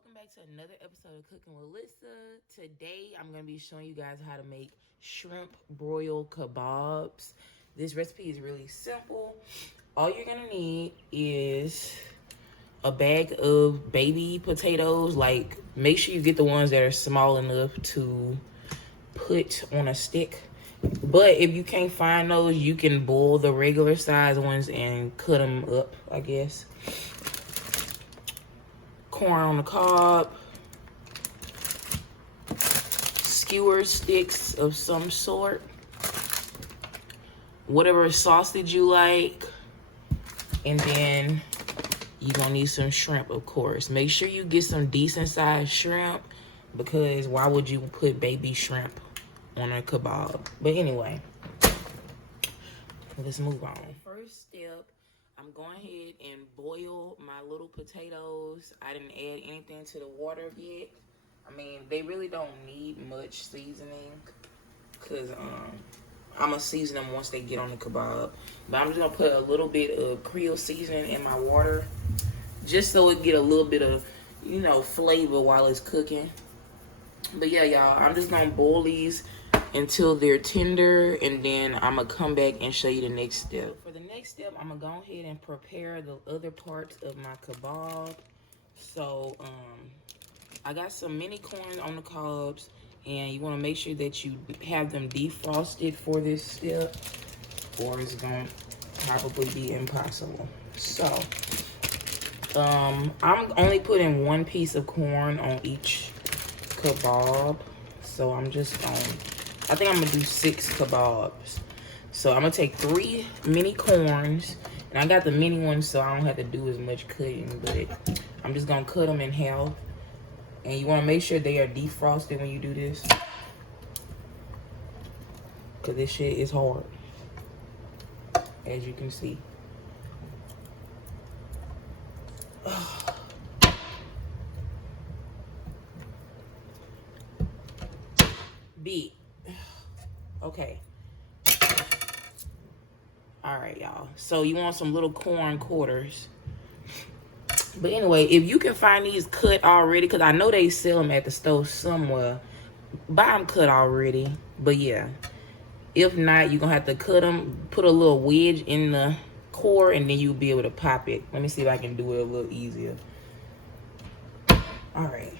welcome back to another episode of Cooking with Lissa. Today I'm going to be showing you guys how to make shrimp broil kebabs. This recipe is really simple. All you're going to need is a bag of baby potatoes. Like, make sure you get the ones that are small enough to put on a stick. But if you can't find those, you can boil the regular size ones and cut them up, I guess. Corn on the cob, skewer sticks of some sort, whatever sausage you like, and then you're gonna need some shrimp, of course. Make sure you get some decent sized shrimp, because why would you put baby shrimp on a kebab? But anyway, let's move on. First step, I'm going ahead and boil my little potatoes. I didn't add anything to the water yet. I mean, they really don't need much seasoning, because I'm going to season them once they get on the kebab. But I'm just going to put a little bit of Creole seasoning in my water, just so it get a little bit of, you know, flavor while it's cooking. But yeah, y'all, I'm just going to boil these until they're tender, and then I'm gonna come back and show you the next step. For the next step, I'm gonna go ahead and prepare the other parts of my kebab. So I got some mini corn on the cobs, and you want to make sure that you have them defrosted for this step, or it's gonna probably be impossible. So I'm only putting one piece of corn on each kebab, so I'm just gonna, I think I'm gonna do 6 kebabs. So I'm gonna take 3 mini corns, and I got the mini ones so I don't have to do as much cutting, but I'm just gonna cut them in half. And you wanna make sure they are defrosted when you do this, cause this shit is hard, as you can see. Beat. Okay. Alright, y'all. So you want some little corn quarters. But anyway, if you can find these cut already, because I know they sell them at the store somewhere, buy them cut already. But yeah, if not, you're going to have to cut them, put a little wedge in the core, and then you'll be able to pop it. Let me see if I can do it a little easier. Alright.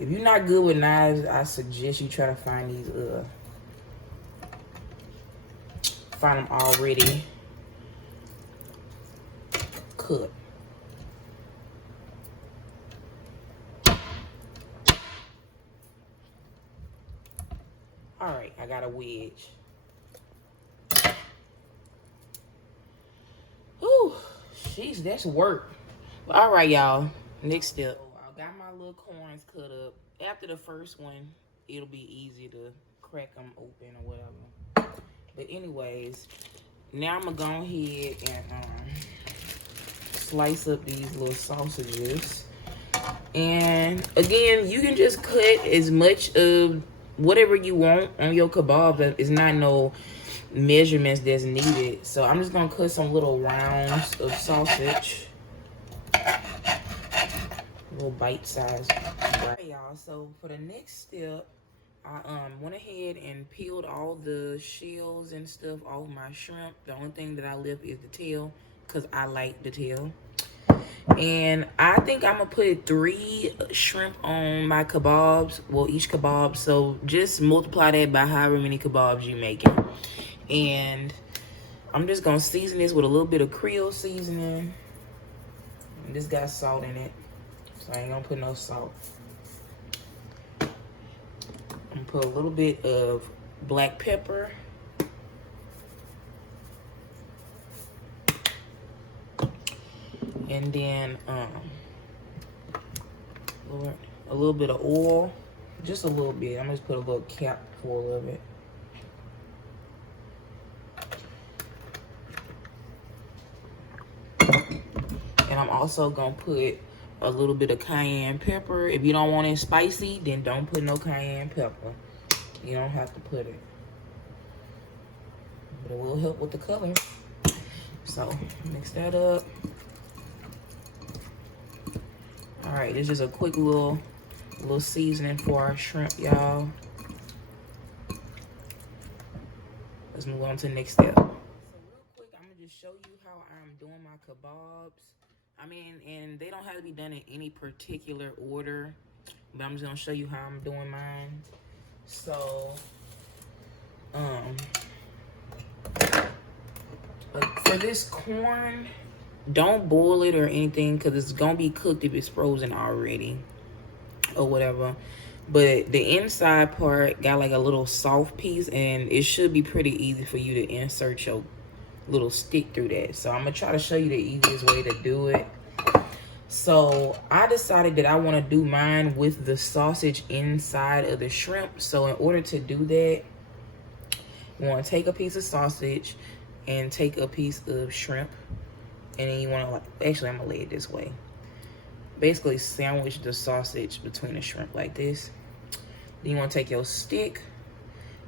If you're not good with knives, I suggest you try to find these, find them already cut. Alright, I got a wedge. Whew, jeez, that's work. Alright, y'all, next step. I got my little corns cut up. After the first one, it'll be easy to crack them open or whatever. But anyways, now I'm gonna go ahead and slice up these little sausages. And again, you can just cut as much of whatever you want on your kebab. It's not no measurements that's needed. So I'm just gonna cut some little rounds of sausage. Little bite size. Alright, y'all, so for the next step, I went ahead and peeled all the shells and stuff off my shrimp. The only thing that I left is the tail, because I like the tail. And I think I'm gonna put 3 shrimp on my kebabs, well, each kebab. So just multiply that by however many kebabs you making. And I'm just gonna season this with a little bit of Creole seasoning. And this got salt in it, so I ain't gonna put no salt. I'm gonna put a little bit of black pepper. And then a little bit of oil, just a little bit. I'm just put a little cap full of it. And I'm also gonna put a little bit of cayenne pepper. If you don't want it spicy, then don't put no cayenne pepper. You don't have to put it, but it will help with the color. So mix that up. All right, this is a quick little seasoning for our shrimp, y'all. Let's move on to the next step. So real quick, I'm gonna just show you how I'm doing my kabobs. I mean, and they don't have to be done in any particular order, but I'm just gonna show you how I'm doing mine. So, for this corn, don't boil it or anything because it's gonna be cooked if it's frozen already or whatever. But the inside part got like a little soft piece, and it should be pretty easy for you to insert your little stick through that. So I'm gonna try to show you the easiest way to do it. So I decided that I want to do mine with the sausage inside of the shrimp. So in order to do that, you want to take a piece of sausage and take a piece of shrimp, and then you want to, like, actually I'm gonna lay it this way. Basically sandwich the sausage between the shrimp like this. Then you want to take your stick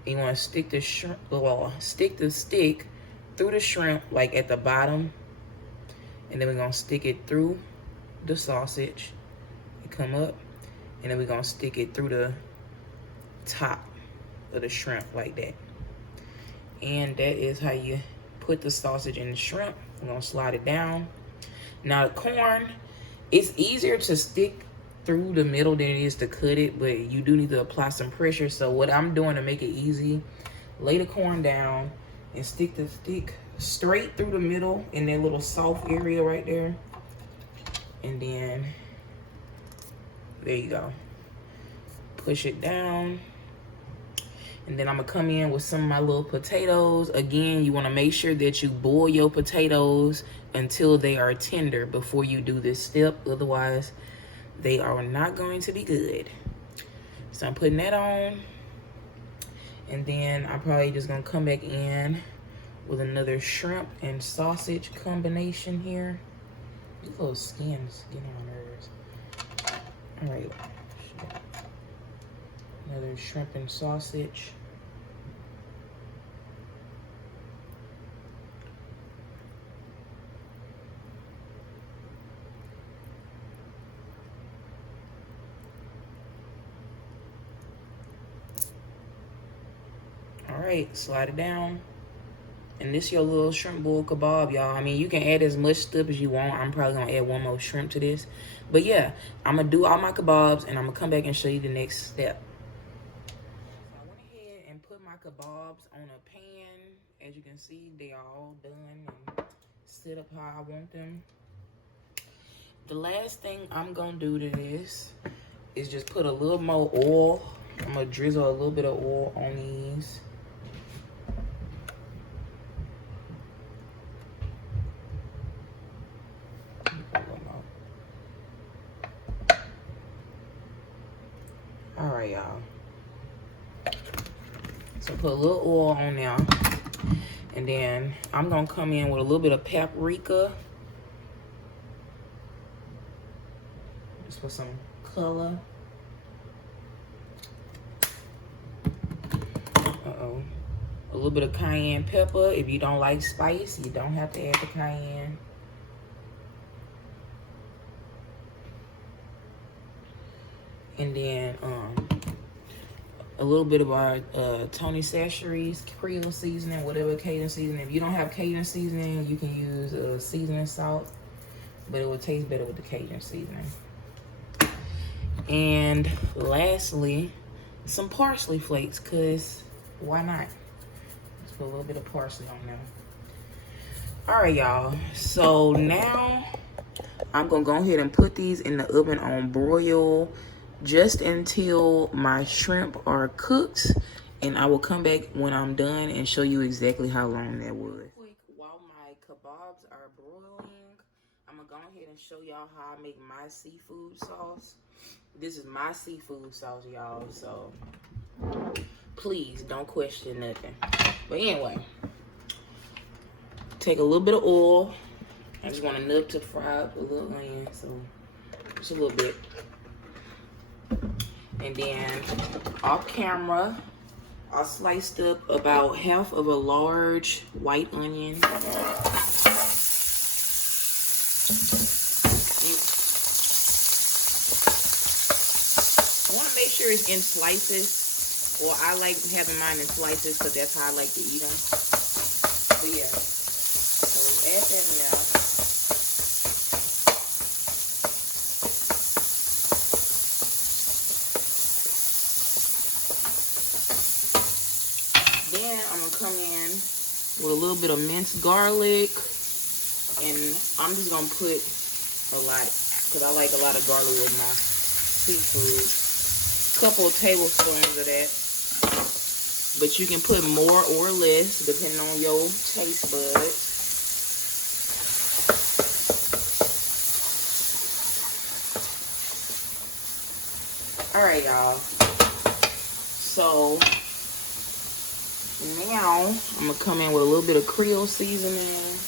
and you want to stick the shrimp, well, stick the stick through the shrimp like at the bottom, and then we're gonna stick it through the sausage and come up, and then we're gonna stick it through the top of the shrimp like that. And that is how you put the sausage in the shrimp. We're gonna slide it down. Now the corn, it's easier to stick through the middle than it is to cut it, but you do need to apply some pressure. So what I'm doing to make it easy, lay the corn down and stick the stick straight through the middle in that little soft area right there. And then, there you go. Push it down. And then I'm gonna come in with some of my little potatoes. Again, you wanna make sure that you boil your potatoes until they are tender before you do this step. Otherwise, they are not going to be good. So I'm putting that on. And then I'm probably just gonna come back in with another shrimp and sausage combination here. These little skins getting on my nerves. All right. Another shrimp and sausage. All right, slide it down. And this your little shrimp boil kebab, y'all. I mean, you can add as much stuff as you want. I'm probably gonna add one more shrimp to this. But yeah, I'm gonna do all my kebabs and I'm gonna come back and show you the next step. So I went ahead and put my kebabs on a pan. As you can see, they are all done and set up how I want them. The last thing I'm gonna do to this is just put a little more oil. I'm gonna drizzle a little bit of oil on these. All right, y'all. So put a little oil on there. And then I'm gonna come in with a little bit of paprika. Just for some color. Uh-oh. A little bit of cayenne pepper. If you don't like spice, you don't have to add the cayenne. And then a little bit of our Tony Chachere's Creole seasoning, whatever Cajun seasoning. If you don't have Cajun seasoning, you can use seasoning salt, but it will taste better with the Cajun seasoning. And lastly, some parsley flakes, because why not? Let's put a little bit of parsley on there. All right, y'all. So now I'm going to go ahead and put these in the oven on broil just until my shrimp are cooked, and I will come back when I'm done and show you exactly how long that was. While my kebabs are broiling, I'm gonna go ahead and show y'all how I make my seafood sauce. This is my seafood sauce, y'all, so please don't question nothing. But anyway, take a little bit of oil. I just want enough to fry up a little onion, so just a little bit. And then off camera, I sliced up about half of a large white onion. make sure it's in slices. Or I like having mine in slices because that's how I like to eat them. But yeah, so let's add that now. Then I'm gonna come in with a little bit of minced garlic, and I'm just gonna put a lot because I like a lot of garlic with my seafood. Couple of tablespoons of that, but you can put more or less depending on your taste buds. All right, y'all. So now I'm gonna come in with a little bit of Creole seasoning.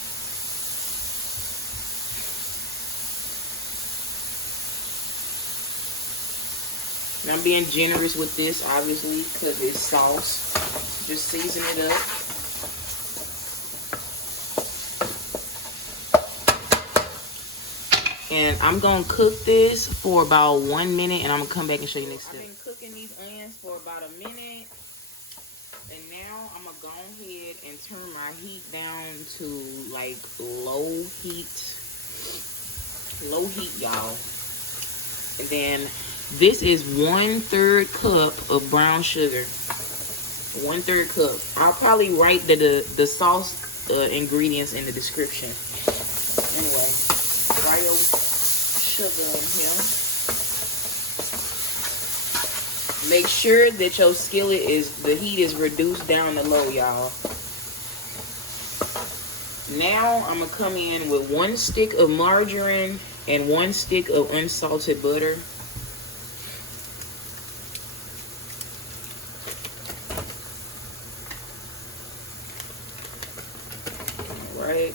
And I'm being generous with this, obviously, because it's sauce. Just season it up. And I'm going to cook this for about 1 minute, and I'm going to come back and show you next step. I've been cooking these onions for about a minute. And now I'm going to go ahead and turn my heat down to, like, low heat. Low heat, y'all. And then this is 1/3 cup of brown sugar. 1/3 cup. I'll probably write the sauce ingredients in the description. Anyway, fry your sugar in here. Make sure that your skillet the heat is reduced down to low, y'all. Now I'm gonna come in with 1 stick of margarine and 1 stick of unsalted butter. Right,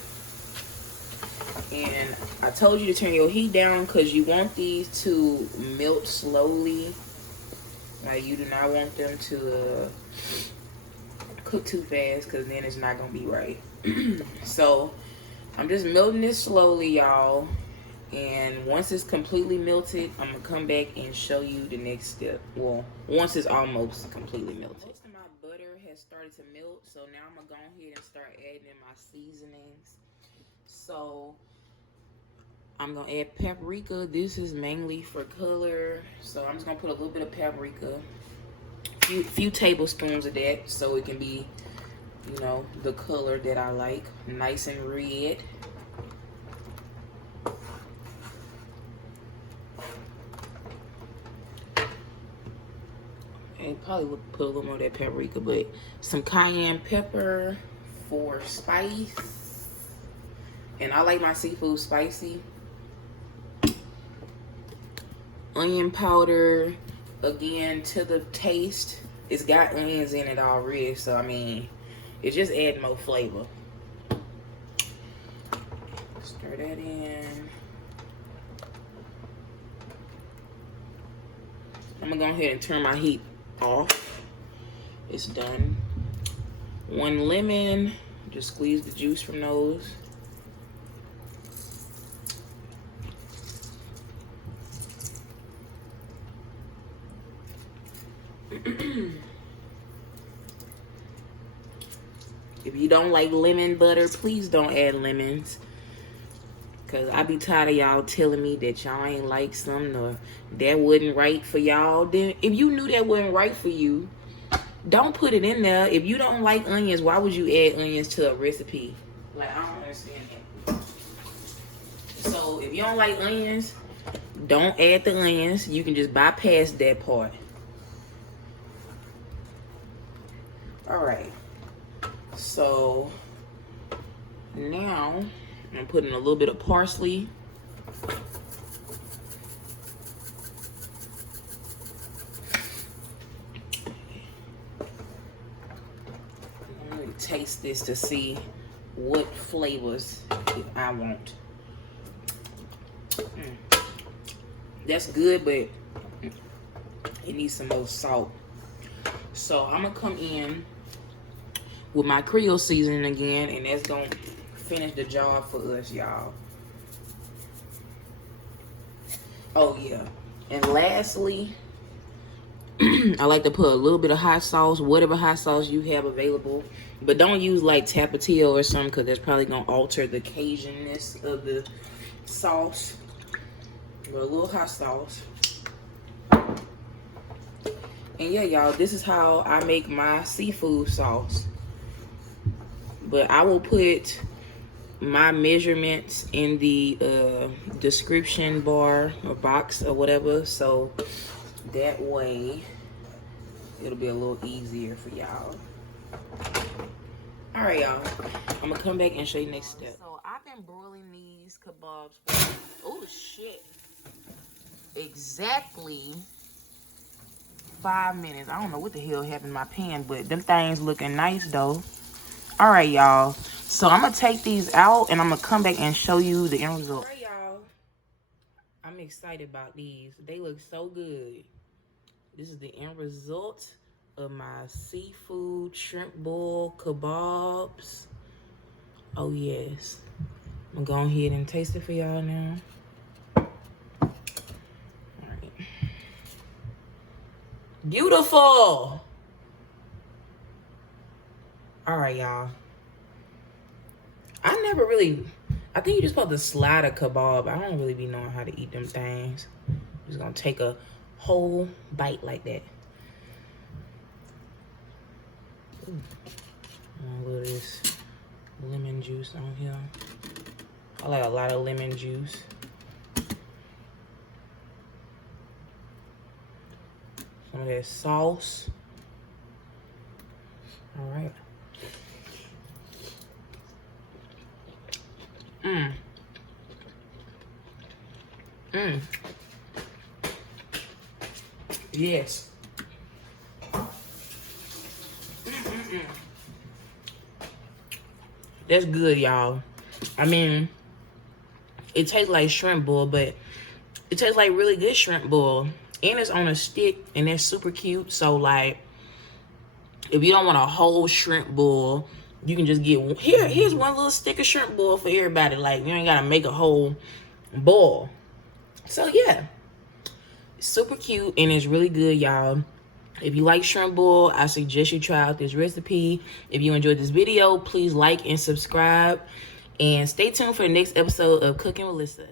and I told you to turn your heat down because you want these to melt slowly. Like, you do not want them to cook too fast because then it's not gonna be right. So I'm just melting this slowly, y'all, and once it's completely melted, I'm gonna come back and show you the next step. Well, once it's almost completely melted. Most of my butter has started to melt, so now I'm gonna go ahead and start adding in my seasonings. So I'm gonna add paprika. This is mainly for color, so I'm just gonna put a little bit of paprika, few tablespoons of that, so it can be, you know, the color that I like, nice and red. And probably would put a little more of that paprika, but some cayenne pepper for spice. And I like my seafood spicy. Onion powder, again, to the taste. It's got onions in it already, so I mean, it's just adding more flavor. Stir that in. I'm gonna go ahead and turn my heat off. It's done. 1 lemon, just squeeze the juice from those. If you don't like lemon butter, please don't add lemons. Cause I be tired of y'all telling me that y'all ain't like something or that wasn't right for y'all. Then if you knew that wasn't right for you, don't put it in there. If you don't like onions, why would you add onions to a recipe? Like, I don't understand that. So if you don't like onions, don't add the onions. You can just bypass that part. Alright. So now I'm putting a little bit of parsley. I'm going to taste this to see what flavors I want. That's good, but it needs some more salt. So I'm going to come in with my Creole seasoning again, and that's going to finish the job for us, y'all. Oh, yeah. And lastly, I like to put a little bit of hot sauce, whatever hot sauce you have available. But don't use like Tapatio or something, because that's probably going to alter the Cajunness of the sauce. But a little hot sauce. And yeah, y'all, this is how I make my seafood sauce. But I will put my measurements in the description bar or box or whatever, so that way it'll be a little easier for y'all. All right, y'all, I'm gonna come back and show you next step. So I've been broiling these kebabs for, oh shit, exactly 5 minutes. I don't know what the hell happened in my pan, but them things looking nice though. All right, y'all, so I'm gonna take these out and I'm gonna come back and show you the end result. All right, y'all, I'm excited about these. They look so good. This is the end result of my seafood shrimp boil kebabs. Oh yes, I'm gonna go ahead and taste it for y'all now. All right, beautiful. All right, y'all. I never really, I think you're just supposed to slide a kebab. I don't really be knowing how to eat them things. I'm just gonna take a whole bite like that. Ooh. A little of this lemon juice on here. I like a lot of lemon juice. Some of that sauce. All right. Yes. That's good, y'all. I mean, it tastes like shrimp boil, but it tastes like really good shrimp boil. And it's on a stick, and that's super cute. So, like, if you don't want a whole shrimp boil, you can just get, here's one little stick of shrimp boil for everybody. Like, you ain't got to make a whole boil. So, yeah. Super cute, and it's really good, y'all. If you like shrimp boil, I suggest you try out this recipe. If you enjoyed this video, please like and subscribe. And stay tuned for the next episode of Cooking with Lissa.